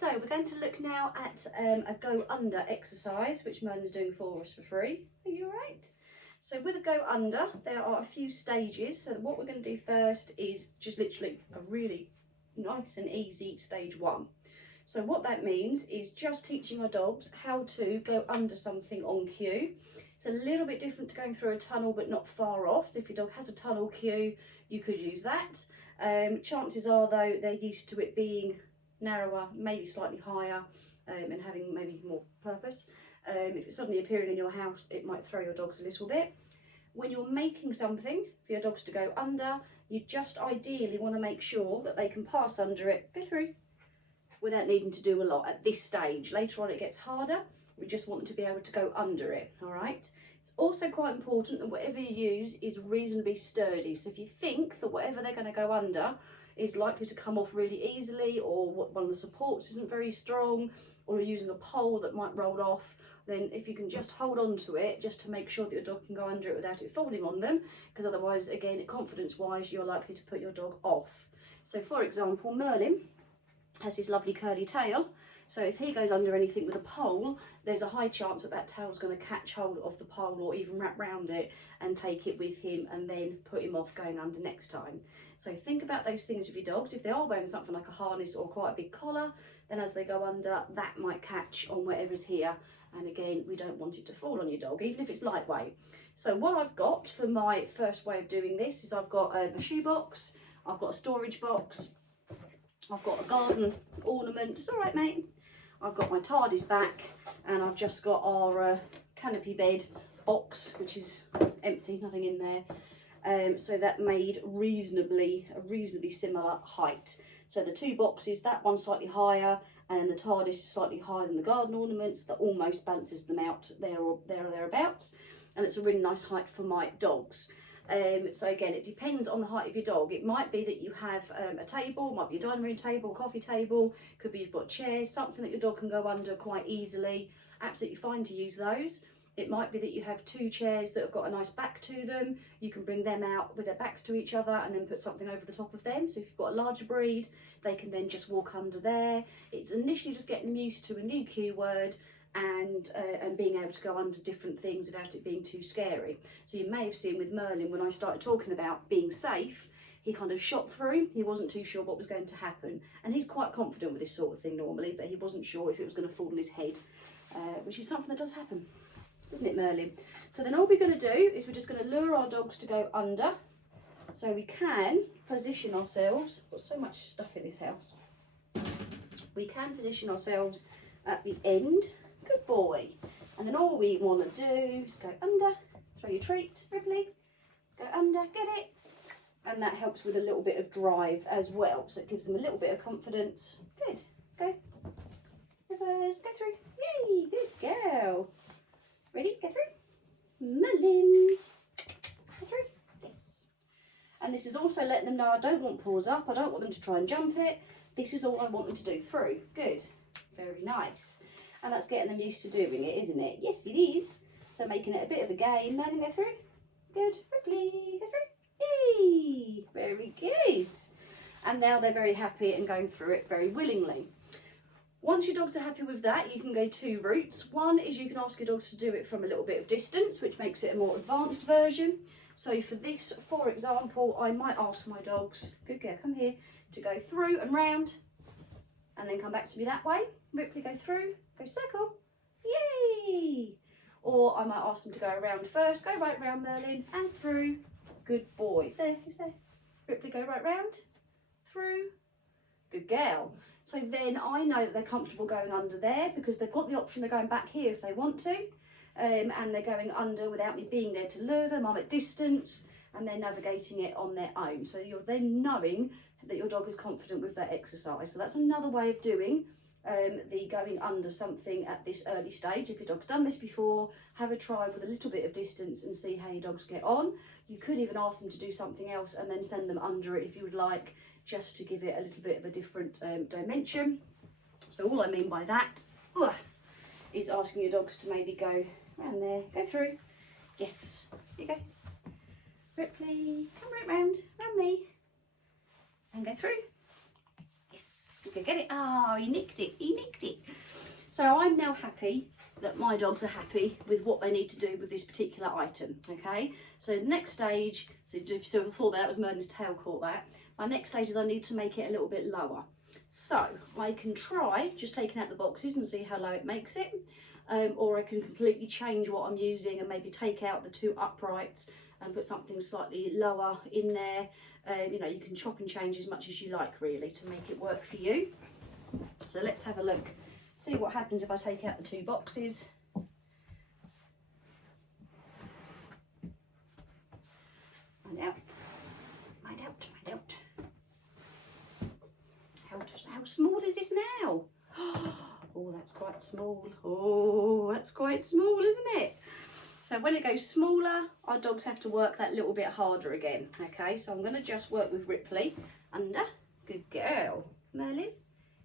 So we're going to look now at a go under exercise, which Merlin's doing for us for free. Are you all right? So with a go under, there are a few stages. So what we're going to do first is just literally a really nice and easy stage one. So what that means is just teaching our dogs how to go under something on cue. It's a little bit different to going through a tunnel, but not far off. If your dog has a tunnel cue, you could use that. Chances are though, they're used to it being narrower, maybe slightly higher, and having maybe more purpose. If it's suddenly appearing in your house, it might throw your dogs a little bit. When you're making something for your dogs to go under, you just ideally want to make sure that they can pass under it, go through, without needing to do a lot at this stage. Later on it gets harder, we just want them to be able to go under it, all right? It's also quite important that whatever you use is reasonably sturdy. So if you think that whatever they're going to go under is likely to come off really easily, or one of the supports isn't very strong, or you're using a pole that might roll off, then if you can just hold on to it just to make sure that your dog can go under it without it falling on them, because otherwise, again, confidence wise, you're likely to put your dog off. So for example, Merlin has his lovely curly tail, so if he goes under anything with a pole, there's a high chance that that tail's going to catch hold of the pole or even wrap round it and take it with him and then put him off going under next time. So think about those things with your dogs. If they are wearing something like a harness or quite a big collar, then as they go under, that might catch on whatever's here. And again, we don't want it to fall on your dog, even if it's lightweight. So what I've got for my first way of doing this is I've got a shoe box, I've got a storage box, I've got a garden ornament. It's all right, mate. I've got my TARDIS back, and I've just got our canopy bed box, which is empty, nothing in there. So that made a reasonably similar height. So the two boxes, that one's slightly higher, and the TARDIS is slightly higher than the garden ornaments. That almost balances them out there or thereabouts, and it's a really nice height for my dogs. So again, it depends on the height of your dog. It might be that you have a table, might be a dining room table, coffee table, could be you've got chairs, something that your dog can go under quite easily. Absolutely fine to use those. It might be that you have two chairs that have got a nice back to them. You can bring them out with their backs to each other and then put something over the top of them. So if you've got a larger breed, they can then just walk under there. It's initially just getting them used to a new cue word and being able to go under different things without it being too scary. So you may have seen with Merlin, when I started talking about being safe, he kind of shot through. He wasn't too sure what was going to happen, and he's quite confident with this sort of thing normally, but he wasn't sure if it was going to fall on his head, which is something that does happen, doesn't it, Merlin? So then all we're going to do is we're just going to lure our dogs to go under, so we can position ourselves. Got so much stuff in this house. We can position ourselves at the end. Good boy. And then all we want to do is go under, throw your treat, Ripley, go under, get it. And that helps with a little bit of drive as well. So it gives them a little bit of confidence. Good, go. Reverse, go through. Yay, good girl. Ready, go through. Merlin. Go through, yes. And this is also letting them know I don't want paws up, I don't want them to try and jump it. This is all I want them to do through. Good, very nice. And that's getting them used to doing it, isn't it? Yes, it is. So making it a bit of a game. Merlin, go through. Good. Ripley, go through. Yay! Very good. And now they're very happy and going through it very willingly. Once your dogs are happy with that, you can go two routes. One is you can ask your dogs to do it from a little bit of distance, which makes it a more advanced version. So for this, for example, I might ask my dogs, good girl, come here, to go through and round, and then come back to me that way. Ripley, go through, go circle, yay! Or I might ask them to go around first, go right round, Merlin, and through. Good boy. It's there, it's there. Ripley, go right round, through. Good girl. So then I know that they're comfortable going under there because they've got the option of going back here if they want to, and they're going under without me being there to lure them. I'm at distance and they're navigating it on their own. So you're then knowing that your dog is confident with that exercise. So that's another way of doing the going under something at this early stage. If your dog's done this before, have a try with a little bit of distance and see how your dogs get on. You could even ask them to do something else and then send them under it if you would like, just to give it a little bit of a different dimension. So all I mean by that is asking your dogs to maybe go around there, go through. Yes, here you go. Ripley, come right round me, and go through. Yes, Okay, get it. Oh, he nicked it. He nicked it. So I'm now happy that my dogs are happy with what they need to do with this particular item. Okay, so the next stage, so if you sort of thought that was Merlin's tail caught that, my next stage is I need to make it a little bit lower. So I can try just taking out the boxes and see how low it makes it, or I can completely change what I'm using and maybe take out the 2 uprights and put something slightly lower in there. You know, you can chop and change as much as you like really to make it work for you. So let's have a look, see what happens if I take out the 2 boxes. Find out, find out, find out. How small is this now? Oh, that's quite small. Oh, that's quite small, isn't it? So when it goes smaller, our dogs have to work that little bit harder again. Okay, so I'm going to just work with Ripley. Under. Good girl. Merlin.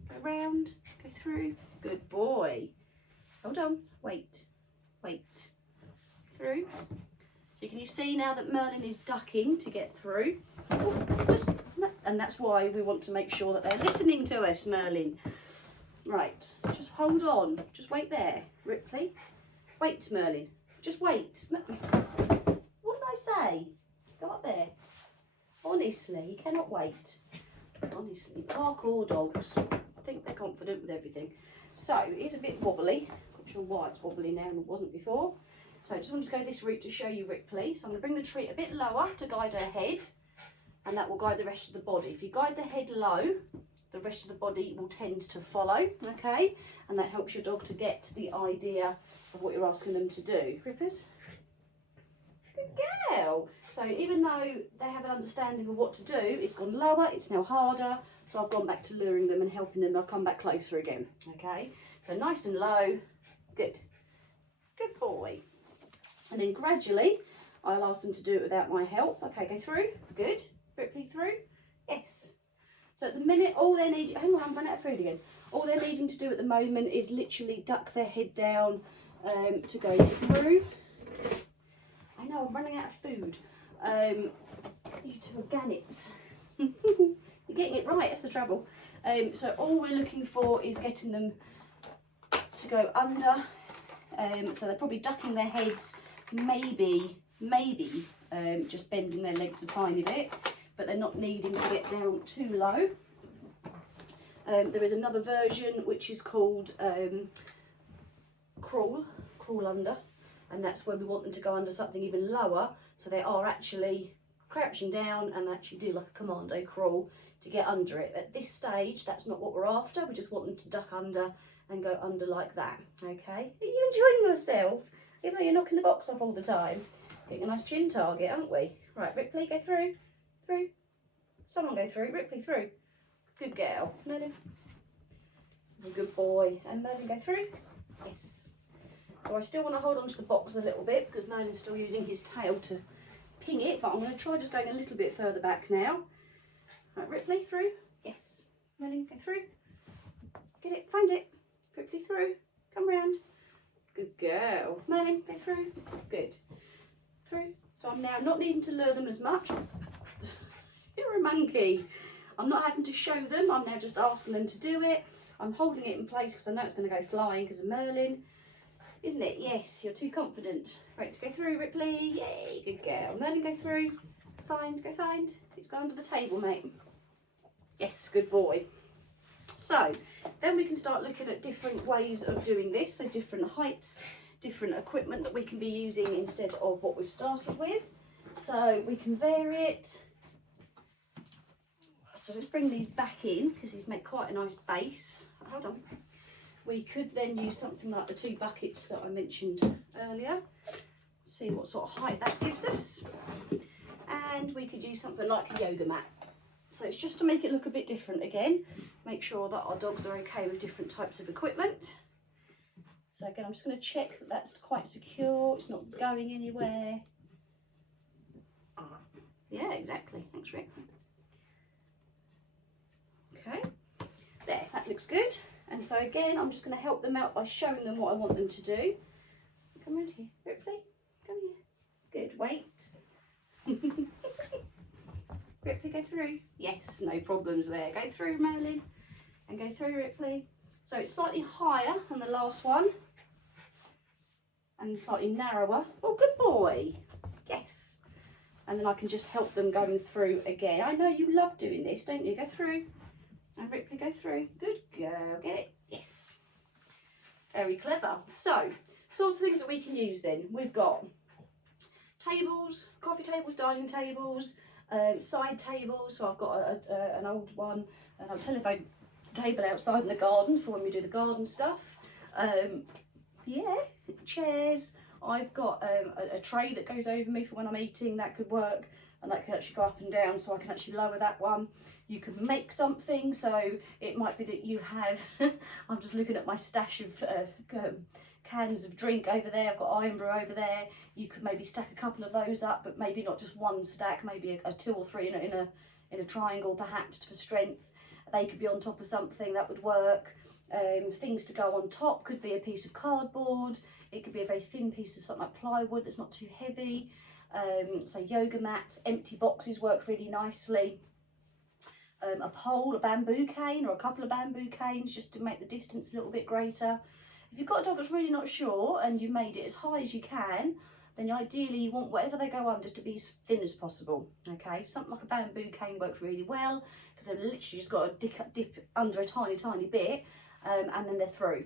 Go round. Go through. Good boy. Hold on. Wait. Wait. Through. So can you see now that Merlin is ducking to get through? And that's why we want to make sure that they're listening to us, Merlin. Right. Just hold on. Just wait there. Ripley. Wait, Merlin. Just wait. What did I say? Go up there. Honestly, you cannot wait. Honestly, parkour dogs. I think they're confident with everything. So it is a bit wobbly. Not sure why it's wobbly now and it wasn't before. So I just wanted to go this route to show you Ripley. So I'm going to bring the treat a bit lower to guide her head, and that will guide the rest of the body. If you guide the head low, the rest of the body will tend to follow, okay? And that helps your dog to get the idea of what you're asking them to do. Rippers? Good girl. So even though they have an understanding of what to do, it's gone lower, it's now harder. So I've gone back to luring them and helping them. I've come back closer again, okay? So nice and low. Good. Good boy. And then gradually, I'll ask them to do it without my help. Okay, go through. Good. Ripley through. Yes. So at the minute, all they're needing, hang on, I'm running out of food again. All they're needing to do at the moment is literally duck their head down to go through. I know, I'm running out of food. You 2 are gannets. You're getting it right, that's the trouble. So all we're looking for is getting them to go under. So they're probably ducking their heads, maybe just bending their legs a tiny bit, but they're not needing to get down too low. There is another version which is called crawl under, and that's where we want them to go under something even lower, so they are actually crouching down and actually do like a commando crawl to get under it. At this stage, that's not what we're after. We just want them to duck under and go under like that. Okay, are you enjoying yourself? Even though you're knocking the box off all the time. Getting a nice chin target, aren't we? Right, Ripley, go through. Through. Someone go through. Ripley, through. Good girl. Merlin. That's a good boy. And Merlin, go through. Yes. So I still want to hold on to the box a little bit because Merlin's still using his tail to ping it, but I'm going to try just going a little bit further back now. Right, Ripley, through. Yes. Merlin, go through. Get it, find it. Ripley, through. Come round. Good girl. Merlin, go through. Good. Through. So I'm now not needing to lure them as much. You're a monkey. I'm not having to show them. I'm now just asking them to do it. I'm holding it in place because I know it's going to go flying because of Merlin. Isn't it? Yes, you're too confident. Right, to go through, Ripley. Yay, good girl. Merlin, go through. Find, go find. It's gone under the table, mate. Yes, good boy. So, then we can start looking at different ways of doing this. So different heights, different equipment that we can be using instead of what we've started with. So we can vary it. So let's bring these back in because he's made quite a nice base. Hold on. We could then use something like the 2 buckets that I mentioned earlier. See what sort of height that gives us. And we could use something like a yoga mat. So it's just to make it look a bit different again. Make sure that our dogs are okay with different types of equipment. So again, I'm just going to check that that's quite secure. It's not going anywhere. Yeah, exactly. Thanks, Rick. Okay. There, that looks good. And so again, I'm just going to help them out by showing them what I want them to do. Come round here. Ripley, come here. Good, wait. Ripley, go through. Yes, no problems there. Go through, Merlin. and go through, Ripley. So it's slightly higher than the last one and slightly narrower. Oh, good boy. Yes. And then I can just help them going through again. I know you love doing this, don't you? Go through. And Ripley, go through. Good girl. Get it? Yes. Very clever. So, sorts of things that we can use then. We've got tables, coffee tables, dining tables, side tables. So I've got an old one, a telephone table outside in the garden for when we do the garden stuff. Yeah, chairs. I've got a tray that goes over me for when I'm eating. That could work, and that could actually go up and down, so I can actually lower that one. You can make something, so it might be that you have I'm just looking at my stash of cans of drink over there. I've got iron brew over there. You could maybe stack a couple of those up, but maybe not just one stack, maybe a two or three in a triangle perhaps for strength. They could be on top of something, that would work. Things to go on top could be a piece of cardboard. It could be a very thin piece of something like plywood that's not too heavy. So yoga mats, empty boxes work really nicely. A pole, a bamboo cane or a couple of bamboo canes just to make the distance a little bit greater. If you've got a dog that's really not sure and you've made it as high as you can, then ideally you want whatever they go under to be as thin as possible. Okay, something like a bamboo cane works really well because they've literally just got to dip under a tiny bit. And then they're through.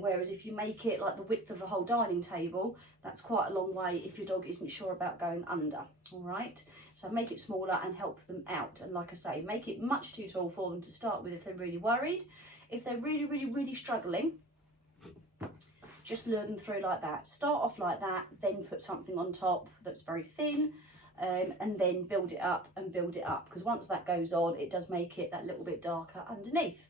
Whereas if you make it like the width of a whole dining table, that's quite a long way if your dog isn't sure about going under, all right? So make it smaller and help them out. And like I say, make it much too tall for them to start with if they're really worried. If they're really struggling, just lure them through like that. Start off like that, then put something on top that's very thin, and then build it up and build it up. Because once that goes on, it does make it that little bit darker underneath.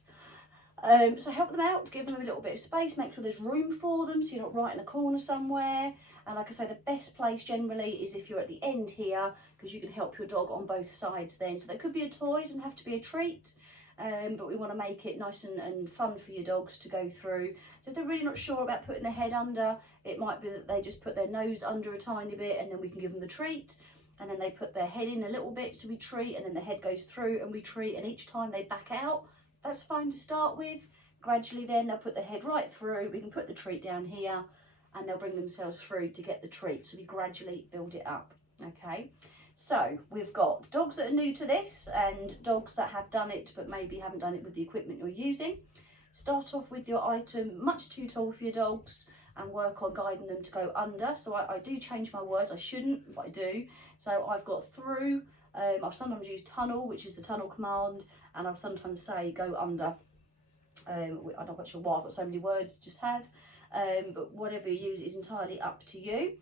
So help them out, give them a little bit of space, make sure there's room for them so you're not right in a corner somewhere. And like I say, the best place generally is if you're at the end here, because you can help your dog on both sides then. So there could be a toy, doesn't have to be a treat, but we want to make it nice and fun for your dogs to go through. So if they're really not sure about putting their head under, it might be that they just put their nose under a tiny bit and then we can give them the treat. And then they put their head in a little bit, so we treat, and then the head goes through and we treat, and each time they back out, that's fine to start with. Gradually then they'll put the head right through, we can put the treat down here, and they'll bring themselves through to get the treat. So we gradually build it up, okay? So we've got dogs that are new to this and dogs that have done it but maybe haven't done it with the equipment you're using. Start off with your item much too tall for your dogs and work on guiding them to go under. So I do change my words, I shouldn't, but I do. So I've got through, I've sometimes used tunnel, which is the tunnel command, and I'll sometimes say go under. I'm not quite sure why I've got so many words, just have. But whatever you use is entirely up to you.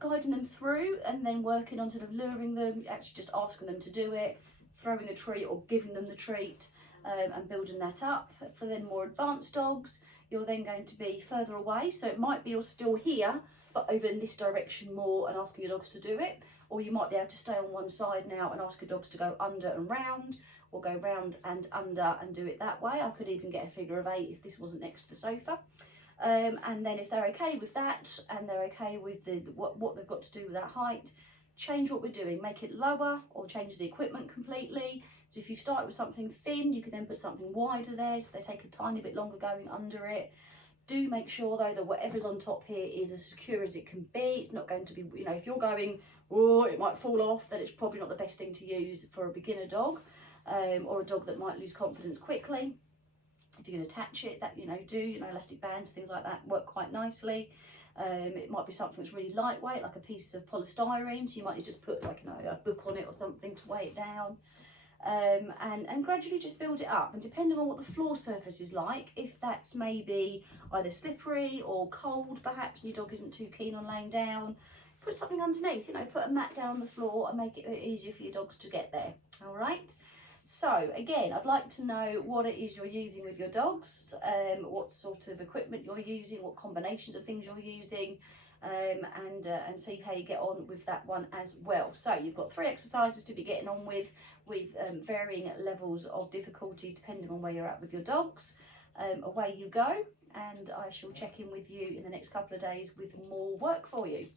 Guiding them through and then working on sort of luring them, actually just asking them to do it, throwing a treat or giving them the treat, and building that up. For then more advanced dogs, you're then going to be further away. So it might be you're still here, but over in this direction more and asking your dogs to do it. Or you might be able to stay on one side now and ask your dogs to go under and round, or go round and under and do it that way. I could even get a figure of 8 if this wasn't next to the sofa. And then if they're okay with that and they're okay with what they've got to do with that height, change what we're doing, make it lower or change the equipment completely. So if you start with something thin, you can then put something wider there so they take a tiny bit longer going under it. Do make sure though that whatever's on top here is as secure as it can be. It's not going to be, you know, if you're going, oh, it might fall off, then it's probably not the best thing to use for a beginner dog, or a dog that might lose confidence quickly. If you're going to attach it, that, elastic bands, things like that work quite nicely. It might be something that's really lightweight, like a piece of polystyrene, so you might just put like a book on it or something to weigh it down. And gradually just build it up, and depending on what the floor surface is like, if that's maybe either slippery or cold perhaps, and your dog isn't too keen on laying down, put something underneath, put a mat down on the floor and make it a bit easier for your dogs to get there. All right. So again, I'd like to know what it is you're using with your dogs, what sort of equipment you're using, what combinations of things you're using, and see how you get on with that one as well. So you've got 3 exercises to be getting on with varying levels of difficulty depending on where you're at with your dogs. Away you go, and I shall check in with you in the next couple of days with more work for you.